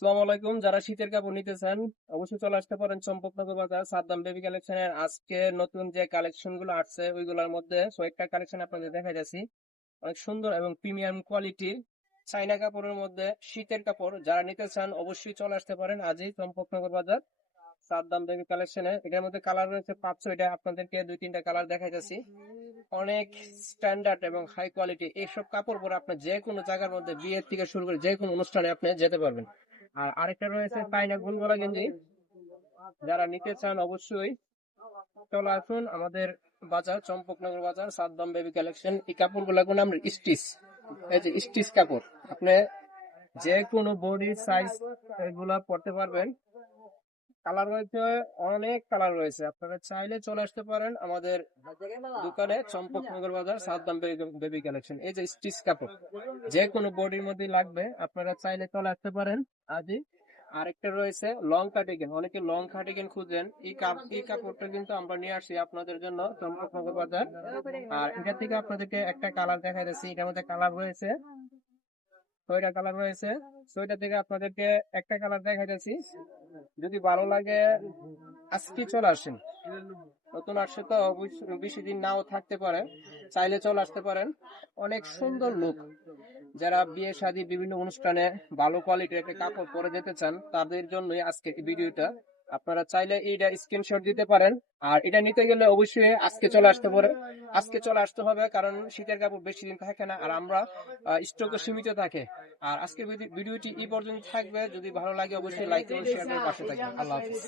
আসসালামু আলাইকুম। যারা শীতের কাপড় নিতে চান অবশ্যই চলে আসতে পারেন চম্পকনগর বাজার সাদ্দাম বেবি কালেকশনের। আজকে নতুন যে কালেকশন গুলো আসছে ওইগুলোর মধ্যে কয়েকটা কালেকশন আপনাদের দেখা যাচ্ছি। অনেক সুন্দর এবং প্রিমিয়াম কোয়ালিটির চাইনা কাপড়ের মধ্যে শীতের কাপড় যারা নিতে চান অবশ্যই চলে আসতে পারেন আজই চম্পকনগর বাজার সাদ্দাম বেবি কালেকশনে। এটার মধ্যে কালার রয়েছে 5-6টা, আপনাদেরকে 2-3টা কালার দেখাইতেছি। অনেক স্ট্যান্ডার্ড এবং হাই কোয়ালিটি এইসব কাপড় পরে আপনি যে কোনো জায়গার মধ্যে বিয়ের থেকে শুরু করে যে কোনো অনুষ্ঠানে আপনি যেতে পারবেন। আর আরেকটা রয়েছে পাইনা গোলগলা গেঞ্জি, যারা নিতে চান অবশ্যই চলে আসুন আমাদের বাজার চম্পকনগর বাজার সাদ্দাম বেবি কালেকশন। এই কাপড়গুলো কোন আমরা স্টিচ, এই যে স্টিচ কাপড়, আপনি যে কোনো বডি সাইজ এগুলা পড়তে পারবেন। কালার রয়েছে, অনেক কালার রয়েছে, আপনারা চাইলে চলে আসতে পারেন আমাদের দোকানে চম্পকনগর বাজার সাদ্দাম বেবি কালেকশন। এই যে স্টিচ কাপড় যে কোনো বডির মধ্যে লাগবে, আপনারা চাইলে চলে আসতে পারেন আজই। আরেকটা রয়েছে লং কার্ডিগান, অনেকে লং কার্ডিগান খুঁজেন, এই কাপড়টা কিন্তু আমরা নিয়ে আসছি আপনাদের জন্য চম্পকনগর বাজার। আর এটা থেকে আপনাদেরকে একটা কালার দেখা যাচ্ছে, এটার মধ্যে কালার রয়েছে 6টা কালার রয়েছে। 6টা থেকে আপনাদেরকে একটা কালার দেখা যাচ্ছি, যদি ভালো লাগে আজকে চলে আসেন। নতুন আসছে তো বেশি দিন নাও থাকতে পারে, চাইলে চলে আসতে পারেন। অনেক সুন্দর লুক, যারা বিয়ে শাদী বিভিন্ন অনুষ্ঠানে ভালো কোয়ালিটির একটা কাপড় পরে যেতে চান তাদের জন্যই আজকে এই ভিডিওটা। আপনারা চাইলে এইটা স্ক্রিনশট দিতে পারেন। আর এটা নিতে গেলে অবশ্যই আজকে চলে আসতে পারে, আজকে চলে আসতে হবে, কারণ শীতের কাপড় বেশি দিন থাকে না আর আমরা স্টকে সীমিত থাকে। আর আজকে ভিডিওটি এই পর্যন্ত থাকবে, যদি ভালো লাগে অবশ্যই লাইক এবং শেয়ার করে পাশে থাকবেন। আল্লাহ হাফিজ।